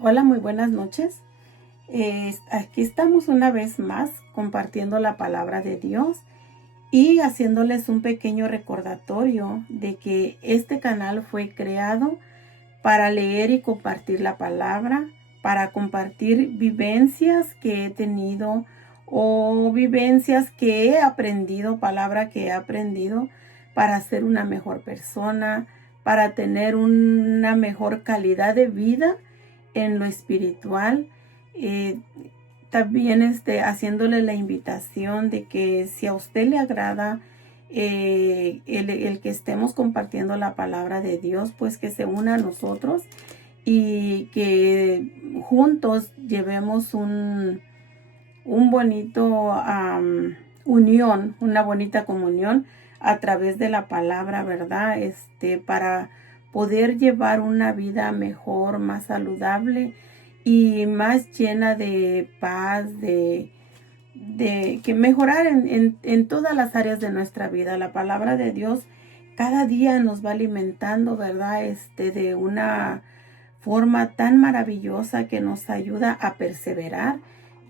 Hola, muy buenas noches. Aquí estamos una vez más compartiendo la palabra de Dios y haciéndoles un pequeño recordatorio de que este canal fue creado para leer y compartir la palabra, para compartir vivencias que he tenido o vivencias que he aprendido, palabra que he aprendido para ser una mejor persona, para tener una mejor calidad de vida en lo espiritual. Eh, También haciéndole la invitación de que si a usted le agrada el que estemos compartiendo la palabra de Dios, pues que se una a nosotros y que juntos llevemos un bonito unión, una bonita comunión a través de la palabra, ¿verdad? Para poder llevar una vida mejor, más saludable y más llena de paz, de que mejorar en todas las áreas de nuestra vida. La palabra de Dios cada día nos va alimentando, ¿verdad? De una forma tan maravillosa que nos ayuda a perseverar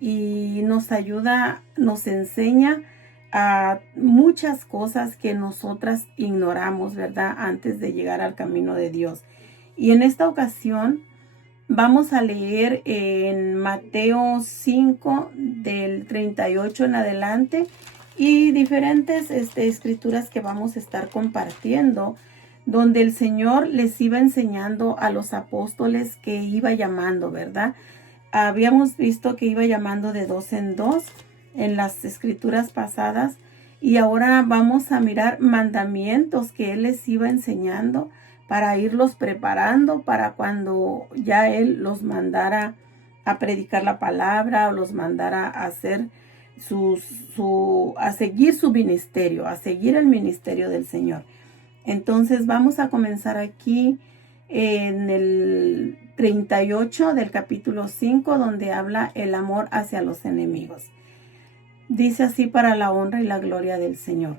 y nos enseña a muchas cosas que nosotras ignoramos, ¿verdad? Antes de llegar al camino de Dios. Y en esta ocasión vamos a leer en Mateo 5 del 38 en adelante y diferentes escrituras que vamos a estar compartiendo, donde el Señor les iba enseñando a los apóstoles que iba llamando, ¿verdad? Habíamos visto que iba llamando de dos en dos en las escrituras pasadas y ahora vamos a mirar mandamientos que Él les iba enseñando para irlos preparando para cuando ya Él los mandara a predicar la palabra o los mandara a hacer a seguir su ministerio, a seguir el ministerio del Señor. Entonces vamos a comenzar aquí en el 38 del capítulo 5, donde habla el amor hacia los enemigos. Dice así: para la honra y la gloria del Señor.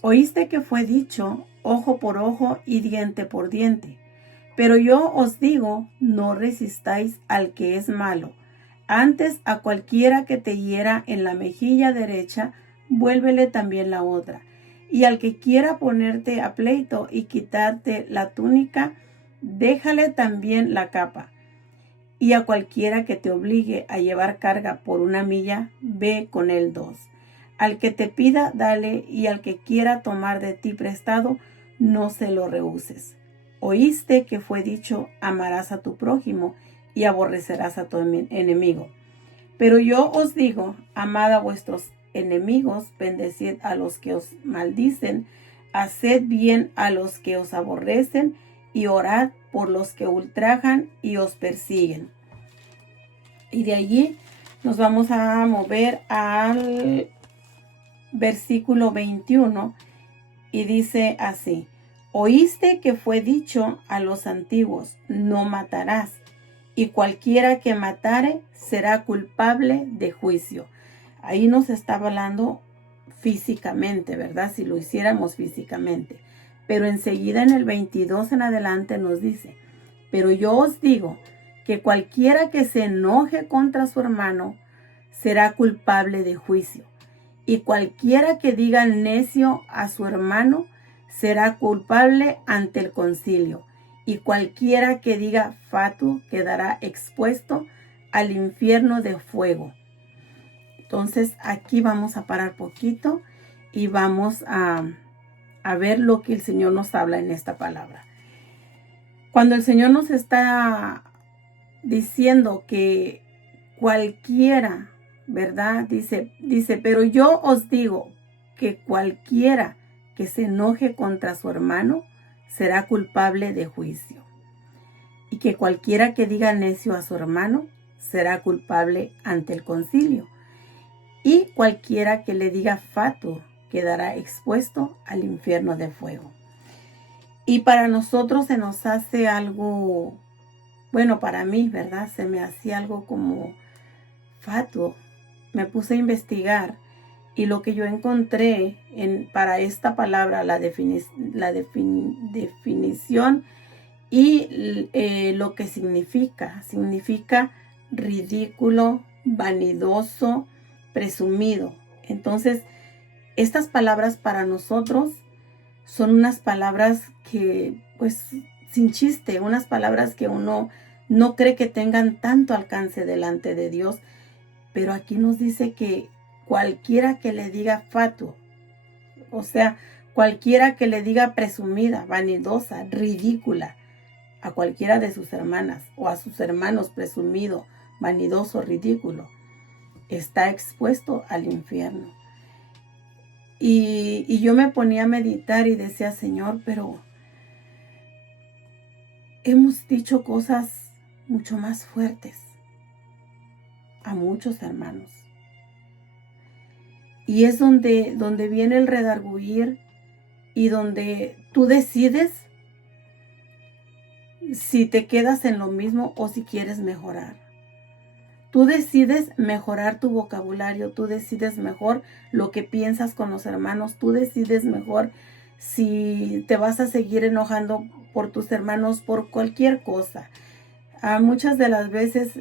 Oíste que fue dicho, ojo por ojo y diente por diente. Pero yo os digo, no resistáis al que es malo. Antes a cualquiera que te hiera en la mejilla derecha, vuélvele también la otra. Y al que quiera ponerte a pleito y quitarte la túnica, déjale también la capa. Y a cualquiera que te obligue a llevar carga por 1 milla, ve con él 2. Al que te pida, dale, y al que quiera tomar de ti prestado, no se lo rehuses. Oíste que fue dicho, amarás a tu prójimo y aborrecerás a tu enemigo. Pero yo os digo, amad a vuestros enemigos, bendecid a los que os maldicen, haced bien a los que os aborrecen y orad por los que ultrajan y os persiguen. Y de allí nos vamos a mover al versículo 21 y dice así: oíste que fue dicho a los antiguos, no matarás, y cualquiera que matare será culpable de juicio. Ahí nos estaba hablando físicamente, ¿verdad? Si lo hiciéramos físicamente. Pero enseguida en el 22 en adelante nos dice: pero yo os digo que cualquiera que se enoje contra su hermano será culpable de juicio. Y cualquiera que diga necio a su hermano será culpable ante el concilio. Y cualquiera que diga fatuo quedará expuesto al infierno de fuego. Entonces aquí vamos a parar poquito y vamos a ver lo que el Señor nos habla en esta palabra. Cuando el Señor nos está diciendo que cualquiera, ¿verdad? Dice, pero yo os digo que cualquiera que se enoje contra su hermano será culpable de juicio. Y que cualquiera que diga necio a su hermano será culpable ante el concilio. Y cualquiera que le diga fatuo quedará expuesto al infierno de fuego. Y para nosotros se nos hace algo, bueno, para mí, ¿verdad? Se me hacía algo como fatuo. Me puse a investigar y lo que yo encontré para esta palabra, la definición Y lo que significa ridículo, vanidoso, presumido. Entonces, estas palabras para nosotros son unas palabras que, pues, sin chiste, unas palabras que uno no cree que tengan tanto alcance delante de Dios, pero aquí nos dice que cualquiera que le diga fatuo, o sea, cualquiera que le diga presumida, vanidosa, ridícula, a cualquiera de sus hermanas o a sus hermanos presumido, vanidoso, ridículo, está expuesto al infierno. Y yo me ponía a meditar y decía, Señor, pero hemos dicho cosas mucho más fuertes a muchos hermanos. Y es donde viene el redarguir y donde tú decides si te quedas en lo mismo o si quieres mejorar. Tú decides mejorar tu vocabulario, tú decides mejor lo que piensas con los hermanos, tú decides mejor si te vas a seguir enojando por tus hermanos por cualquier cosa. Muchas de las veces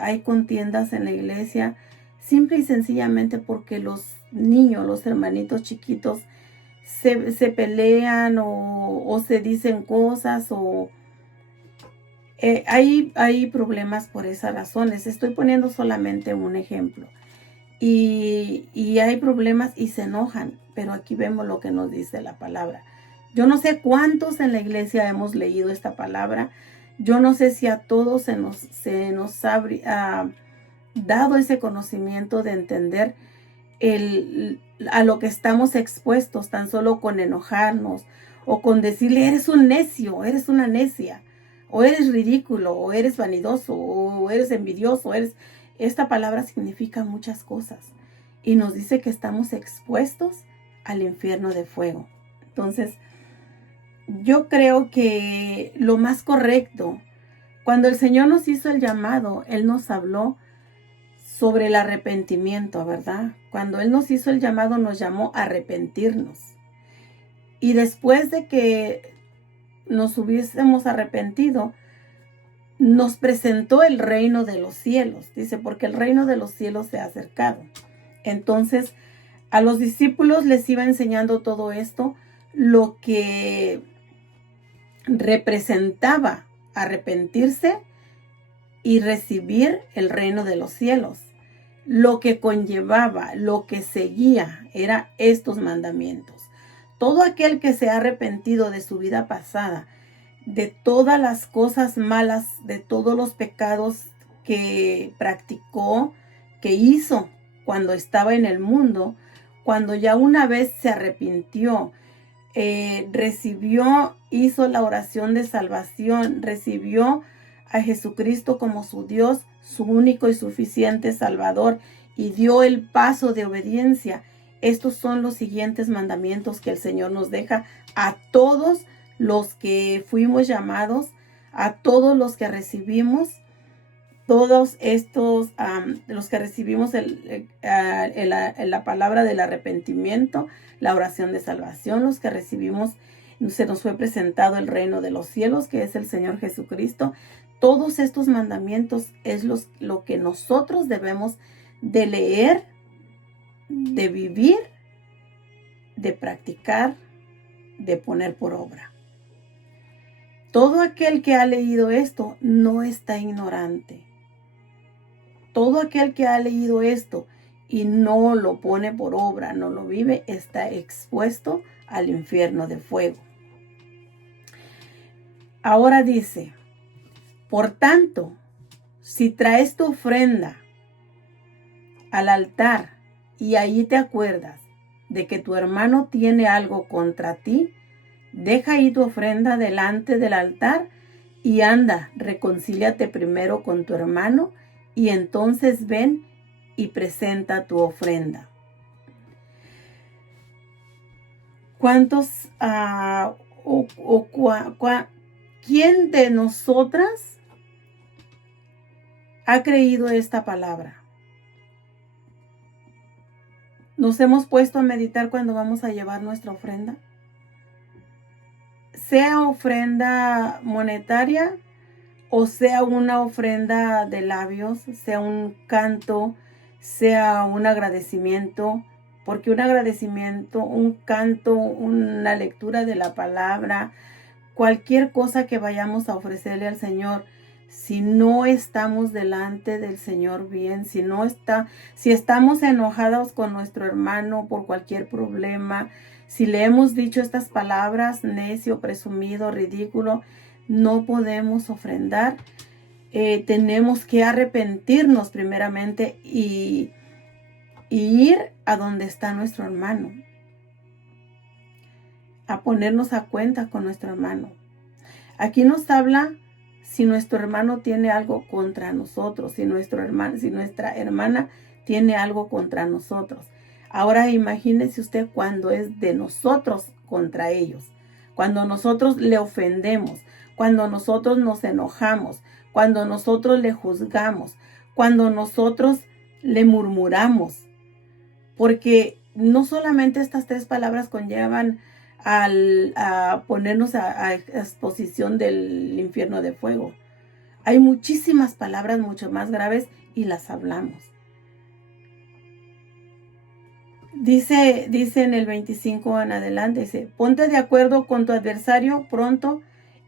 hay contiendas en la iglesia simple y sencillamente porque los niños, los hermanitos chiquitos se pelean o se dicen cosas o hay problemas por esas razones. Estoy poniendo solamente un ejemplo. Y hay problemas y se enojan, pero aquí vemos lo que nos dice la palabra. Yo no sé cuántos en la iglesia hemos leído esta palabra. Yo no sé si a todos se nos ha dado ese conocimiento de entender a lo que estamos expuestos tan solo con enojarnos o con decirle eres un necio, eres una necia, o eres ridículo, o eres vanidoso, o eres envidioso, Esta palabra significa muchas cosas y nos dice que estamos expuestos al infierno de fuego. Entonces, yo creo que lo más correcto, cuando el Señor nos hizo el llamado, Él nos habló sobre el arrepentimiento, ¿verdad? Cuando Él nos hizo el llamado, nos llamó a arrepentirnos. Y después de que nos hubiésemos arrepentido, nos presentó el reino de los cielos. Dice, porque el reino de los cielos se ha acercado. Entonces, a los discípulos les iba enseñando todo esto, lo que representaba arrepentirse y recibir el reino de los cielos. Lo que conllevaba, lo que seguía, era estos mandamientos. Todo aquel que se ha arrepentido de su vida pasada, de todas las cosas malas, de todos los pecados que practicó, que hizo cuando estaba en el mundo, cuando ya una vez se arrepintió, hizo la oración de salvación, recibió a Jesucristo como su Dios, su único y suficiente Salvador, y dio el paso de obediencia. Estos son los siguientes mandamientos que el Señor nos deja a todos los que fuimos llamados, a todos los que recibimos, todos estos, los que recibimos la palabra del arrepentimiento, la oración de salvación, los que recibimos, se nos fue presentado el reino de los cielos, que es el Señor Jesucristo. Todos estos mandamientos es lo que nosotros debemos de leer, de vivir, de practicar, de poner por obra. Todo aquel que ha leído esto no está ignorante. Todo aquel que ha leído esto y no lo pone por obra, no lo vive, está expuesto al infierno de fuego. Ahora dice, por tanto, si traes tu ofrenda al altar y ahí te acuerdas de que tu hermano tiene algo contra ti, deja ahí tu ofrenda delante del altar y anda, reconcíliate primero con tu hermano y entonces ven y presenta tu ofrenda. ¿Cuántos quién de nosotras ha creído esta palabra? ¿Nos hemos puesto a meditar cuando vamos a llevar nuestra ofrenda? sea ofrenda monetaria o sea una ofrenda de labios, sea un canto, sea un agradecimiento, porque un agradecimiento, un canto, una lectura de la palabra, cualquier cosa que vayamos a ofrecerle al Señor, si no estamos delante del Señor bien, si estamos enojados con nuestro hermano por cualquier problema, si le hemos dicho estas palabras, necio, presumido, ridículo, no podemos ofrendar. Tenemos que arrepentirnos primeramente y ir a donde está nuestro hermano, a ponernos a cuenta con nuestro hermano. Aquí nos habla si nuestro hermano tiene algo contra nosotros, si nuestra hermana tiene algo contra nosotros. Ahora imagínese usted cuando es de nosotros contra ellos, cuando nosotros le ofendemos, cuando nosotros nos enojamos, cuando nosotros le juzgamos, cuando nosotros le murmuramos. Porque no solamente estas 3 palabras conllevan a ponernos a exposición del infierno de fuego. Hay muchísimas palabras mucho más graves y las hablamos. Dice en el 25 en adelante, dice, ponte de acuerdo con tu adversario pronto,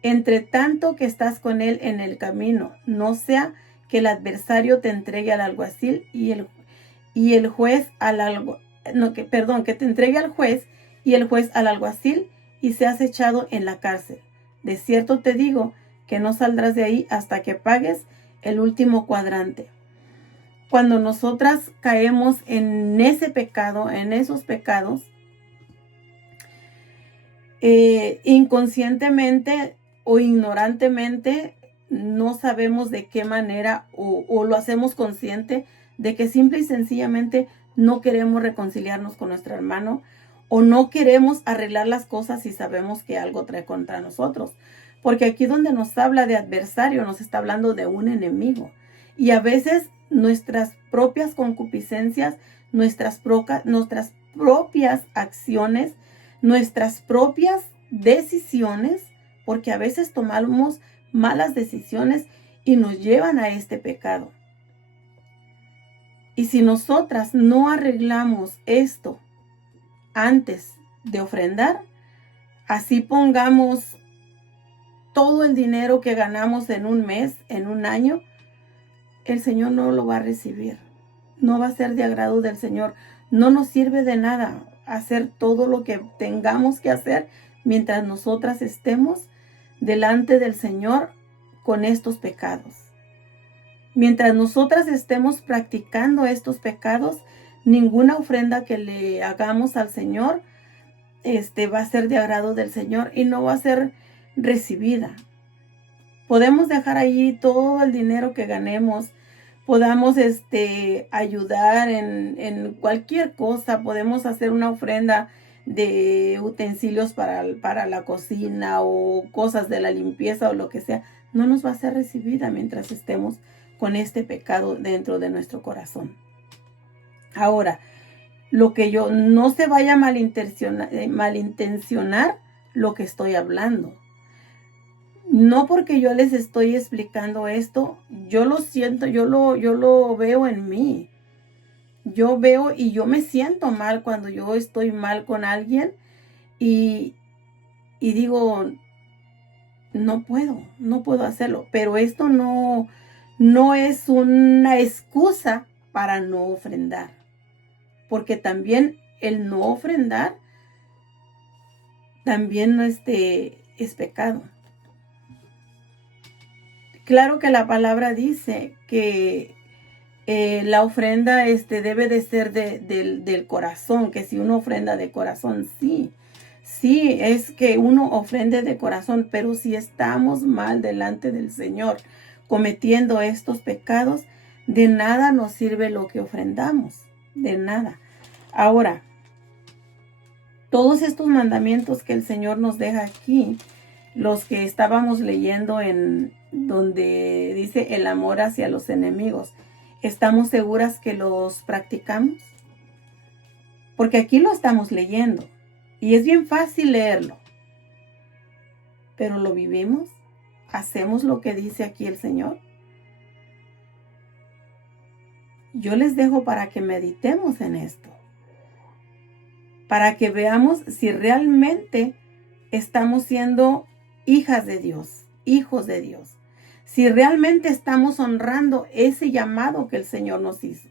entre tanto que estás con él en el camino, no sea que el adversario te entregue al alguacil y el juez que te entregue al juez y el juez al alguacil y seas echado en la cárcel. De cierto te digo que no saldrás de ahí hasta que pagues el último cuadrante. Cuando nosotras caemos en ese pecado, en esos pecados, inconscientemente o ignorantemente, no sabemos de qué manera o lo hacemos consciente de que simple y sencillamente no queremos reconciliarnos con nuestro hermano o no queremos arreglar las cosas y sabemos que algo trae contra nosotros. Porque aquí donde nos habla de adversario, nos está hablando de un enemigo. Y a veces nuestras propias concupiscencias, nuestras propias acciones, nuestras propias decisiones, porque a veces tomamos malas decisiones y nos llevan a este pecado. Y si nosotras no arreglamos esto antes de ofrendar, así pongamos todo el dinero que ganamos en un mes, en un año, el Señor no lo va a recibir. No va a ser de agrado del Señor. No nos sirve de nada hacer todo lo que tengamos que hacer mientras nosotras estemos delante del Señor con estos pecados. Mientras nosotras estemos practicando estos pecados, ninguna ofrenda que le hagamos al Señor va a ser de agrado del Señor y no va a ser recibida. Podemos dejar allí todo el dinero que ganemos, podamos ayudar en cualquier cosa, podemos hacer una ofrenda de utensilios para la cocina o cosas de la limpieza o lo que sea. No nos va a ser recibida mientras estemos con este pecado dentro de nuestro corazón. Ahora, lo que yo no se vaya a malintencionar lo que estoy hablando. No porque yo les estoy explicando esto, yo lo siento, yo lo veo en mí. Yo veo y yo me siento mal cuando yo estoy mal con alguien y digo, no puedo hacerlo. Pero esto no es una excusa para no ofrendar. Porque también el no ofrendar también es pecado. Claro que la palabra dice que la ofrenda debe de ser del corazón, que si uno ofrenda de corazón, sí, es que uno ofrende de corazón, pero si estamos mal delante del Señor, cometiendo estos pecados, de nada nos sirve lo que ofrendamos, de nada. Ahora, todos estos mandamientos que el Señor nos deja aquí, los que estábamos leyendo en donde dice el amor hacia los enemigos, ¿estamos seguras que los practicamos? Porque aquí lo estamos leyendo y es bien fácil leerlo. pero lo vivimos. ¿Hacemos lo que dice aquí el Señor? Yo les dejo para que meditemos en esto, para que veamos si realmente estamos siendo hijas de Dios, hijos de Dios, si realmente estamos honrando ese llamado que el Señor nos hizo,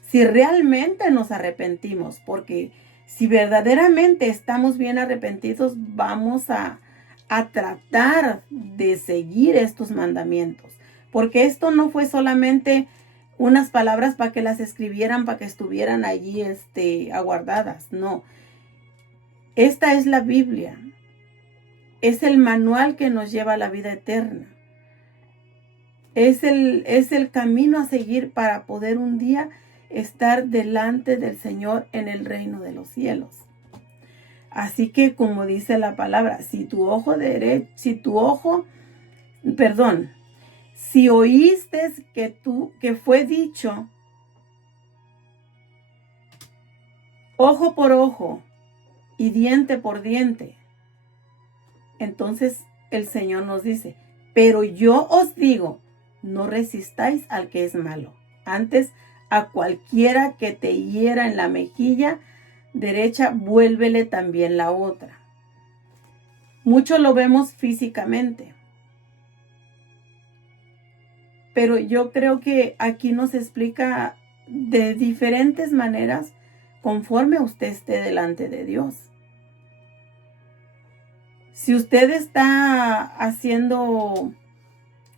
si realmente nos arrepentimos, porque si verdaderamente estamos bien arrepentidos, vamos a tratar de seguir estos mandamientos, porque esto no fue solamente unas palabras para que las escribieran, para que estuvieran allí aguardadas. No, esta es la Biblia, es el manual que nos lleva a la vida eterna, es el camino a seguir para poder un día estar delante del Señor en el reino de los cielos. Así que, como dice la palabra, si oíste que fue dicho ojo por ojo y diente por diente, entonces el Señor nos dice, pero yo os digo, no resistáis al que es malo. Antes, a cualquiera que te hiera en la mejilla derecha, vuélvele también la otra. Mucho lo vemos físicamente, pero yo creo que aquí nos explica de diferentes maneras conforme usted esté delante de Dios. Si usted está haciendo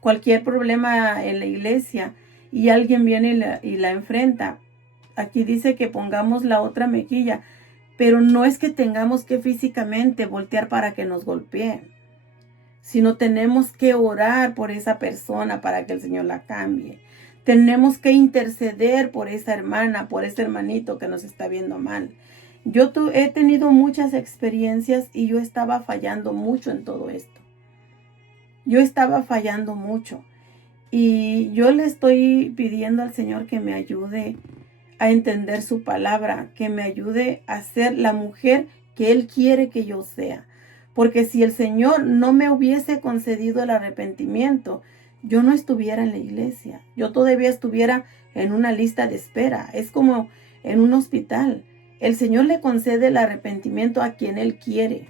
cualquier problema en la iglesia y alguien viene y la enfrenta, aquí dice que pongamos la otra mejilla, pero no es que tengamos que físicamente voltear para que nos golpeen, sino tenemos que orar por esa persona para que el Señor la cambie. Tenemos que interceder por esa hermana, por ese hermanito que nos está viendo mal. Yo he tenido muchas experiencias y yo estaba fallando mucho en todo esto. Yo estaba fallando mucho. Y yo le estoy pidiendo al Señor que me ayude a entender su palabra, que me ayude a ser la mujer que Él quiere que yo sea. Porque si el Señor no me hubiese concedido el arrepentimiento, yo no estuviera en la iglesia. Yo todavía estuviera en una lista de espera. Es como en un hospital. El Señor le concede el arrepentimiento a quien Él quiere.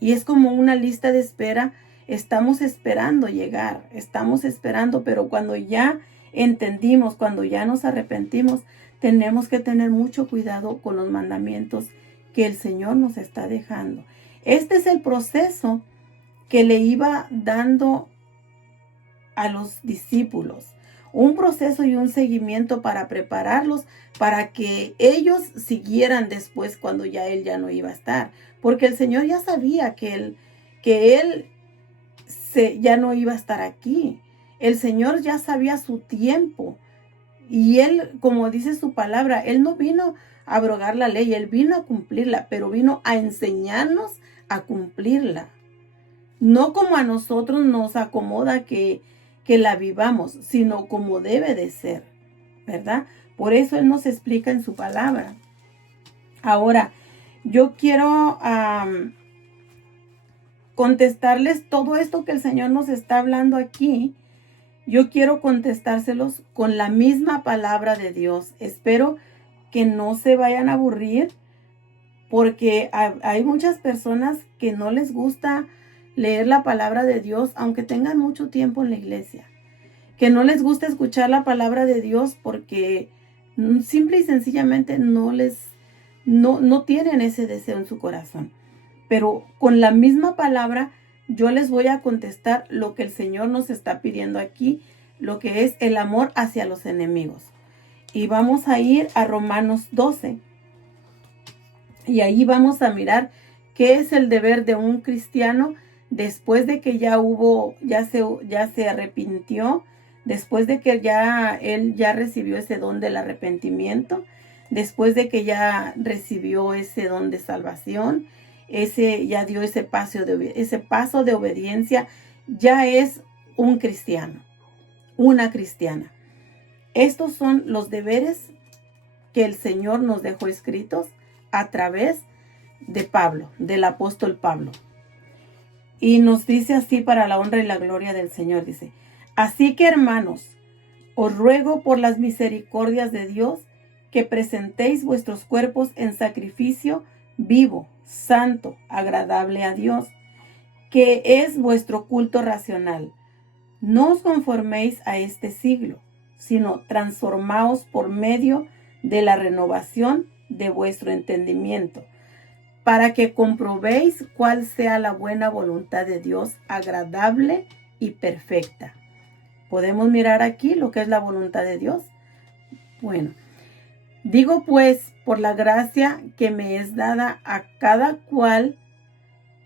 Y es como una lista de espera. Estamos esperando llegar. Estamos esperando, pero cuando ya entendimos, cuando ya nos arrepentimos, tenemos que tener mucho cuidado con los mandamientos que el Señor nos está dejando. Este es el proceso que le iba dando a los discípulos. Un proceso y un seguimiento para prepararlos para que ellos siguieran después cuando ya Él ya no iba a estar. Porque el Señor ya sabía que Él ya no iba a estar aquí. El Señor ya sabía su tiempo. Y Él, como dice su palabra, Él no vino a abrogar la ley, Él vino a cumplirla, pero vino a enseñarnos a cumplirla. No como a nosotros nos acomoda que la vivamos, sino como debe de ser, ¿verdad? Por eso Él nos explica en su palabra. Ahora, yo quiero contestarles todo esto que el Señor nos está hablando aquí. Yo quiero contestárselos con la misma palabra de Dios. Espero que no se vayan a aburrir, porque hay muchas personas que no les gusta leer la palabra de Dios, aunque tengan mucho tiempo en la iglesia. Que no les gusta escuchar la palabra de Dios porque simple y sencillamente no tienen ese deseo en su corazón. Pero con la misma palabra yo les voy a contestar lo que el Señor nos está pidiendo aquí, lo que es el amor hacia los enemigos. Y vamos a ir a Romanos 12. Y ahí vamos a mirar qué es el deber de un cristiano después de que ya se arrepintió, después de que él ya recibió ese don del arrepentimiento, después de que ya recibió ese don de salvación, ya dio ese paso de obediencia, ya es un cristiano, una cristiana. Estos son los deberes que el Señor nos dejó escritos a través de Pablo, del apóstol Pablo. Y nos dice así para la honra y la gloria del Señor. Dice, así que hermanos, os ruego por las misericordias de Dios que presentéis vuestros cuerpos en sacrificio vivo, santo, agradable a Dios, que es vuestro culto racional. No os conforméis a este siglo, sino transformaos por medio de la renovación de vuestro entendimiento, para que comprobéis cuál sea la buena voluntad de Dios, agradable y perfecta. ¿Podemos mirar aquí lo que es la voluntad de Dios? Bueno, digo pues, por la gracia que me es dada a cada cual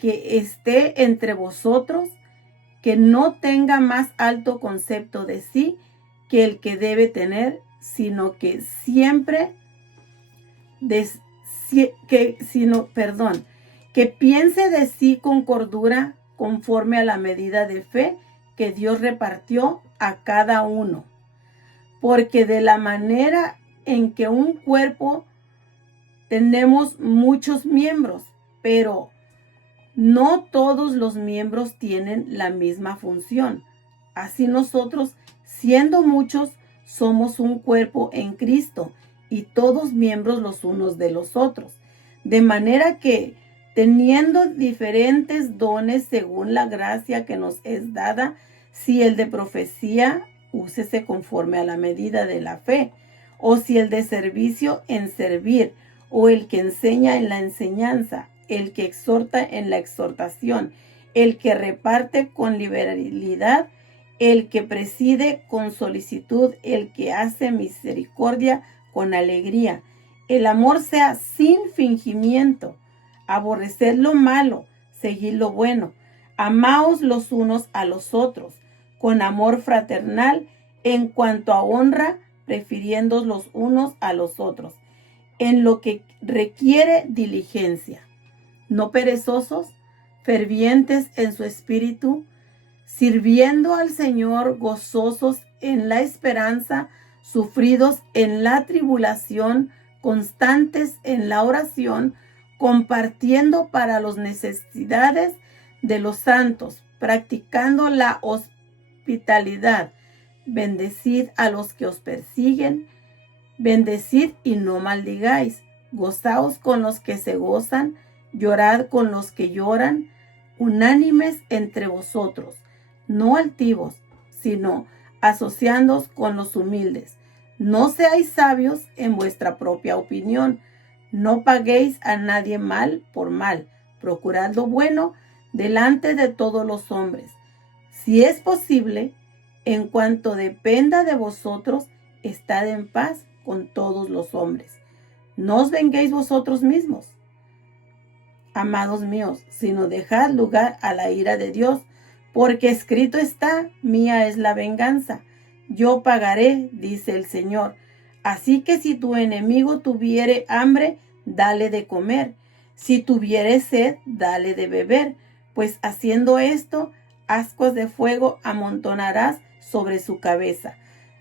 que esté entre vosotros, que no tenga más alto concepto de sí que el que debe tener, sino que siempre que piense de sí con cordura, conforme a la medida de fe que Dios repartió a cada uno. Porque de la manera en que un cuerpo tenemos muchos miembros, pero no todos los miembros tienen la misma función. Así nosotros, siendo muchos, somos un cuerpo en Cristo y todos miembros los unos de los otros. De manera que, teniendo diferentes dones según la gracia que nos es dada, si el de profecía, úsese conforme a la medida de la fe, o si el de servicio, en servir, o el que enseña en la enseñanza, el que exhorta en la exhortación, el que reparte con liberalidad, el que preside con solicitud, el que hace misericordia con alegría. El amor sea sin fingimiento, aborreced lo malo, seguid lo bueno, amaos los unos a los otros, con amor fraternal, en cuanto a honra, prefiriendo los unos a los otros, en lo que requiere diligencia. No perezosos, fervientes en su espíritu, sirviendo al Señor, gozosos en la esperanza, sufridos en la tribulación, constantes en la oración, compartiendo para las necesidades de los santos, practicando la hospitalidad. Bendecid a los que os persiguen, bendecid y no maldigáis, gozaos con los que se gozan, llorad con los que lloran, unánimes entre vosotros, no altivos, sino asociándoos con los humildes. No seáis sabios en vuestra propia opinión, no paguéis a nadie mal por mal, procurad lo bueno delante de todos los hombres. Si es posible, en cuanto dependa de vosotros, estad en paz con todos los hombres. No os venguéis vosotros mismos, amados míos, sino dejad lugar a la ira de Dios, porque escrito está, mía es la venganza, yo pagaré, dice el Señor. Así que si tu enemigo tuviere hambre, dale de comer, si tuviere sed, dale de beber, pues haciendo esto, ascuas de fuego amontonarás sobre su cabeza.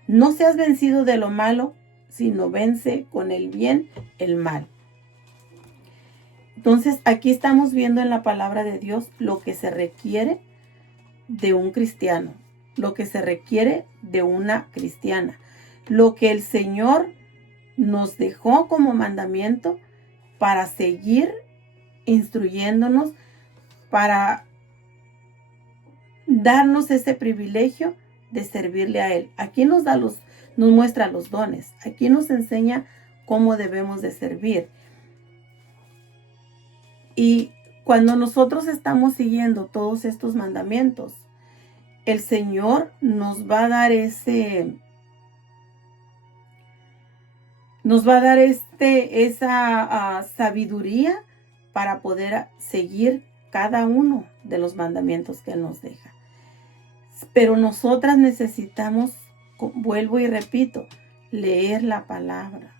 No seas vencido de lo malo, sino vence con el bien el mal. Entonces, aquí estamos viendo en la palabra de Dios lo que se requiere de un cristiano, lo que se requiere de una cristiana, lo que el Señor nos dejó como mandamiento para seguir instruyéndonos, para darnos ese privilegio de servirle a Él. Aquí nos muestra los dones, aquí nos enseña cómo debemos de servir. Y cuando nosotros estamos siguiendo todos estos mandamientos, el Señor nos va a dar esa sabiduría para poder seguir cada uno de los mandamientos que Él nos deja. Pero nosotras necesitamos, vuelvo y repito, leer la palabra,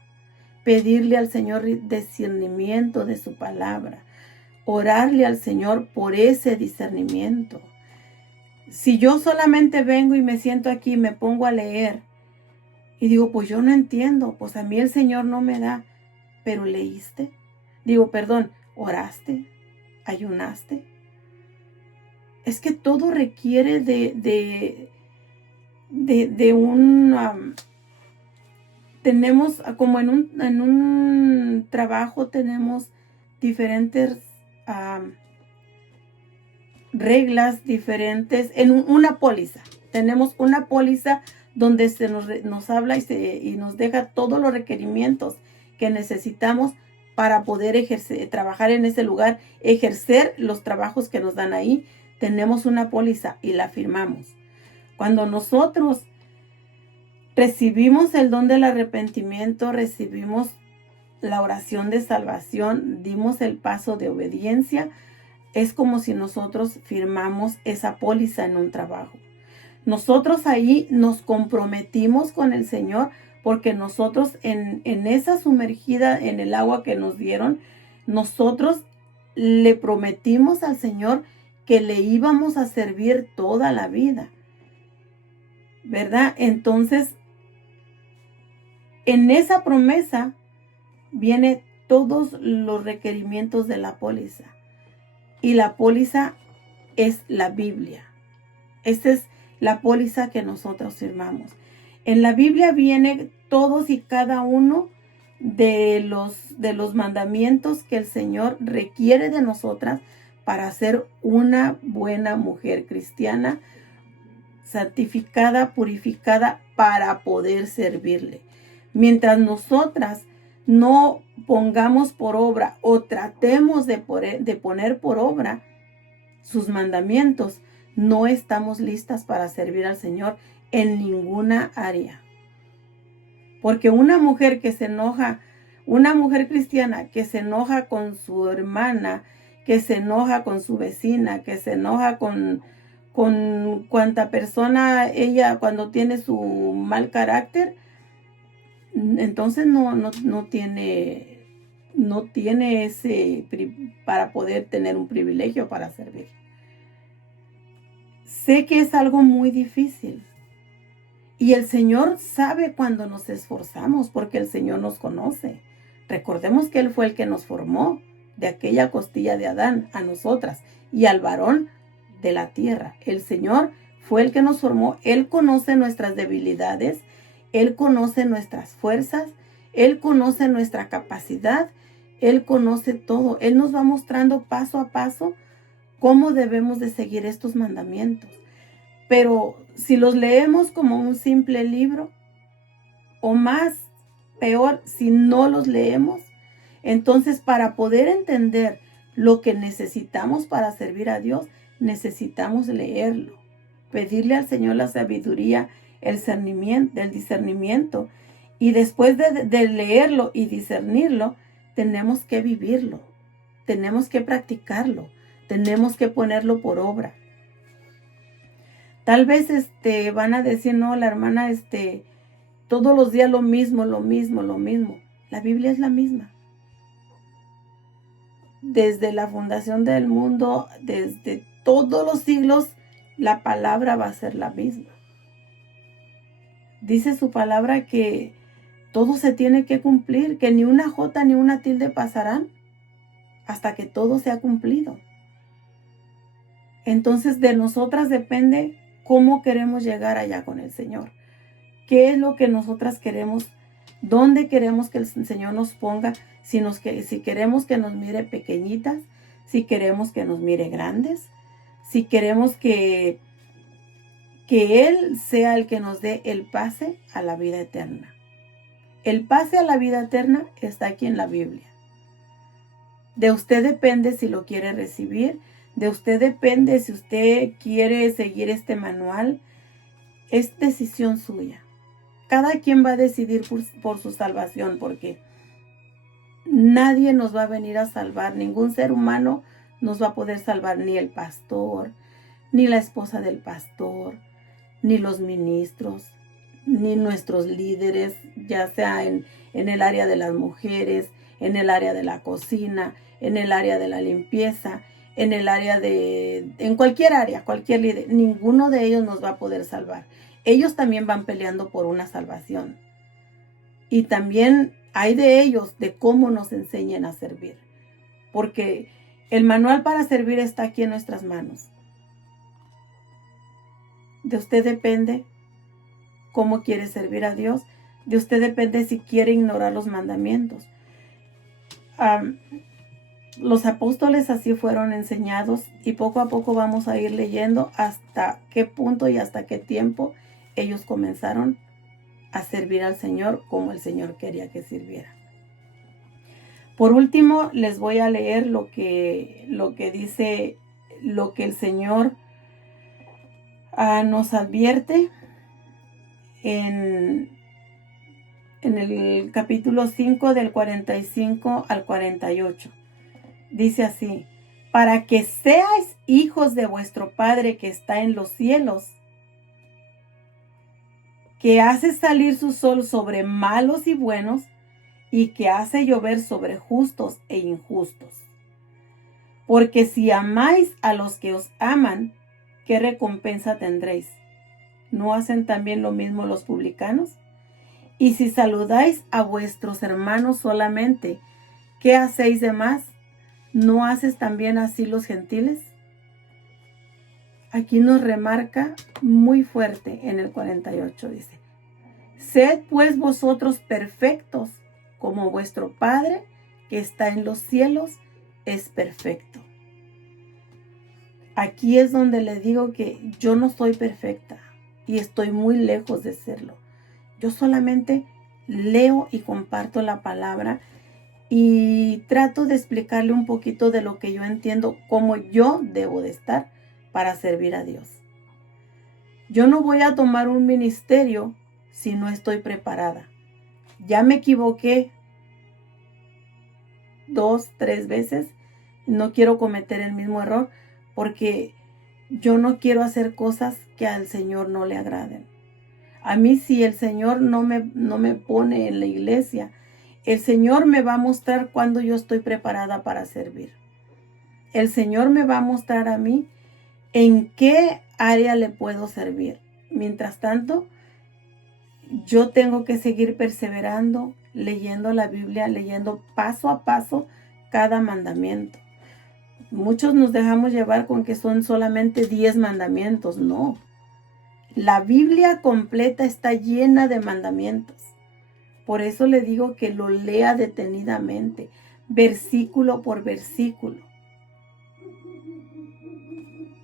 pedirle al Señor discernimiento de su palabra, orarle al Señor por ese discernimiento. Si yo solamente vengo y me siento aquí y me pongo a leer y digo, pues yo no entiendo, pues a mí el Señor no me da, pero leíste, oraste, ayunaste, es que todo requiere de un... tenemos, como en un trabajo, tenemos diferentes reglas diferentes, en una póliza. Tenemos una póliza donde se nos habla y nos deja todos los requerimientos que necesitamos para poder trabajar en ese lugar, ejercer los trabajos que nos dan ahí. Tenemos una póliza y la firmamos. Cuando nosotros recibimos el don del arrepentimiento, recibimos la oración de salvación, dimos el paso de obediencia, es como si nosotros firmamos esa póliza en un trabajo. Nosotros ahí nos comprometimos con el Señor, porque nosotros en esa sumergida en el agua que nos dieron, nosotros le prometimos al Señor que le íbamos a servir toda la vida, ¿verdad? Entonces, en esa promesa vienen todos los requerimientos de la póliza. Y la póliza es la Biblia. Esta es la póliza que nosotros firmamos. En la Biblia viene todos y cada uno de los mandamientos que el Señor requiere de nosotras para ser una buena mujer cristiana, santificada, purificada, para poder servirle. Mientras nosotras no pongamos por obra o tratemos de poner por obra sus mandamientos, no estamos listas para servir al Señor en ninguna área. Porque una mujer que se enoja, una mujer cristiana que se enoja con su hermana, que se enoja con su vecina, que se enoja con cuanta persona ella, cuando tiene su mal carácter, entonces no tiene ese para poder tener un privilegio para servir. Sé que es algo muy difícil. Y el Señor sabe cuando nos esforzamos, porque el Señor nos conoce. Recordemos que Él fue el que nos formó de aquella costilla de Adán a nosotras y al varón de la tierra. El Señor fue el que nos formó. Él conoce nuestras debilidades. Él conoce nuestras fuerzas. Él conoce nuestra capacidad. Él conoce todo. Él nos va mostrando paso a paso cómo debemos de seguir estos mandamientos. Pero si los leemos como un simple libro, o más, peor, si no los leemos, entonces para poder entender lo que necesitamos para servir a Dios, necesitamos leerlo, pedirle al Señor la sabiduría, el discernimiento, y después de leerlo y discernirlo, tenemos que vivirlo, tenemos que practicarlo, tenemos que ponerlo por obra. Tal vez van a decir, no, la hermana, todos los días lo mismo. La Biblia es la misma. Desde la fundación del mundo, desde todos los siglos, la palabra va a ser la misma. Dice su palabra que todo se tiene que cumplir, que ni una jota ni una tilde pasarán hasta que todo sea cumplido. Entonces de nosotras depende cómo queremos llegar allá con el Señor. ¿Qué es lo que nosotras queremos? ¿Dónde queremos que el Señor nos ponga? Si queremos que nos mire pequeñitas, si queremos que nos mire grandes, si queremos que Él sea el que nos dé el pase a la vida eterna. El pase a la vida eterna está aquí en la Biblia. De usted depende si lo quiere recibir. De usted depende si usted quiere seguir este manual. Es decisión suya. Cada quien va a decidir por su salvación, porque nadie nos va a venir a salvar. Ningún ser humano nos va a poder salvar, ni el pastor, ni la esposa del pastor, ni los ministros, ni nuestros líderes, ya sea en el área de las mujeres, en el área de la cocina, en el área de la limpieza, en el área en cualquier área, cualquier líder. Ninguno de ellos nos va a poder salvar. Ellos también van peleando por una salvación. Y también hay de ellos de cómo nos enseñen a servir. Porque el manual para servir está aquí en nuestras manos. De usted depende cómo quiere servir a Dios. De usted depende si quiere ignorar los mandamientos. Los apóstoles así fueron enseñados y poco a poco vamos a ir leyendo hasta qué punto y hasta qué tiempo ellos comenzaron a servir al Señor como el Señor quería que sirviera. Por último, les voy a leer lo que dice, lo que el Señor nos advierte en el capítulo 5 del 45 al 48. Dice así: para que seáis hijos de vuestro Padre que está en los cielos, que hace salir su sol sobre malos y buenos, y que hace llover sobre justos e injustos. Porque si amáis a los que os aman, ¿qué recompensa tendréis? ¿No hacen también lo mismo los publicanos? Y si saludáis a vuestros hermanos solamente, ¿qué hacéis de más? ¿No haces también así los gentiles? Aquí nos remarca muy fuerte en el 48, dice: sed pues vosotros perfectos, como vuestro Padre que está en los cielos es perfecto. Aquí es donde le digo que yo no soy perfecta y estoy muy lejos de serlo. Yo solamente leo y comparto la palabra y trato de explicarle un poquito de lo que yo entiendo, cómo yo debo de estar para servir a Dios. Yo no voy a tomar un ministerio si no estoy preparada. Ya me equivoqué 2, 3 veces. No quiero cometer el mismo error porque yo no quiero hacer cosas que al Señor no le agraden. A mí, si el Señor no me pone en la iglesia, el Señor me va a mostrar cuando yo estoy preparada para servir. El Señor me va a mostrar a mí en qué área le puedo servir. Mientras tanto, yo tengo que seguir perseverando, leyendo la Biblia, leyendo paso a paso cada mandamiento. Muchos nos dejamos llevar con que son solamente 10 mandamientos. No. La Biblia completa está llena de mandamientos. Por eso le digo que lo lea detenidamente, versículo por versículo.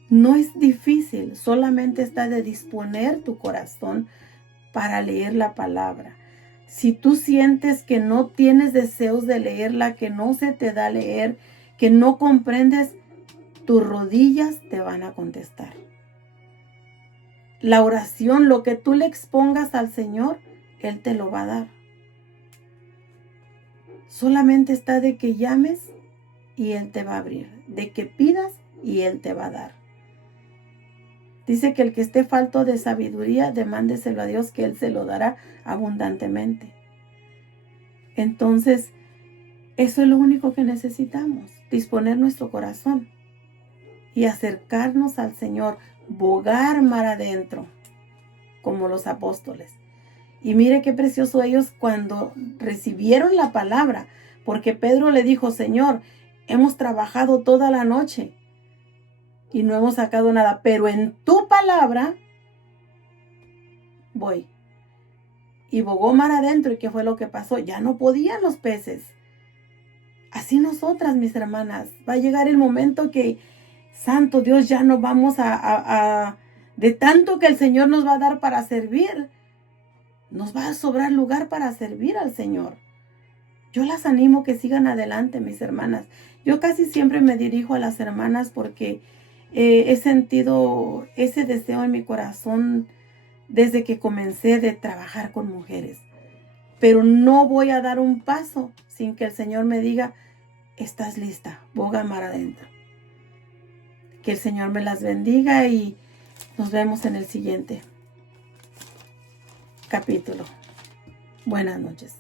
No es difícil, solamente está de disponer tu corazón para leer la palabra. Si tú sientes que no tienes deseos de leerla, que no se te da leer, que no comprendes, tus rodillas te van a contestar. La oración, lo que tú le expongas al Señor, Él te lo va a dar. Solamente está de que llames y Él te va a abrir, de que pidas y Él te va a dar. Dice que el que esté falto de sabiduría, demándeselo a Dios, que Él se lo dará abundantemente. Entonces, eso es lo único que necesitamos, disponer nuestro corazón y acercarnos al Señor, bogar mar adentro, como los apóstoles. Y mire qué precioso ellos cuando recibieron la palabra, porque Pedro le dijo: Señor, hemos trabajado toda la noche y no hemos sacado nada, pero en tu palabra voy. Y bogó mar adentro. ¿Y qué fue lo que pasó? Ya no podían los peces. Así nosotras, mis hermanas, va a llegar el momento que, santo Dios, ya no vamos de tanto que el Señor nos va a dar para servir, nos va a sobrar lugar para servir al Señor. Yo las animo que sigan adelante, mis hermanas. Yo casi siempre me dirijo a las hermanas porque he sentido ese deseo en mi corazón desde que comencé de trabajar con mujeres. Pero no voy a dar un paso sin que el Señor me diga: estás lista, boga mar adentro. Que el Señor me las bendiga y nos vemos en el siguiente capítulo. Buenas noches.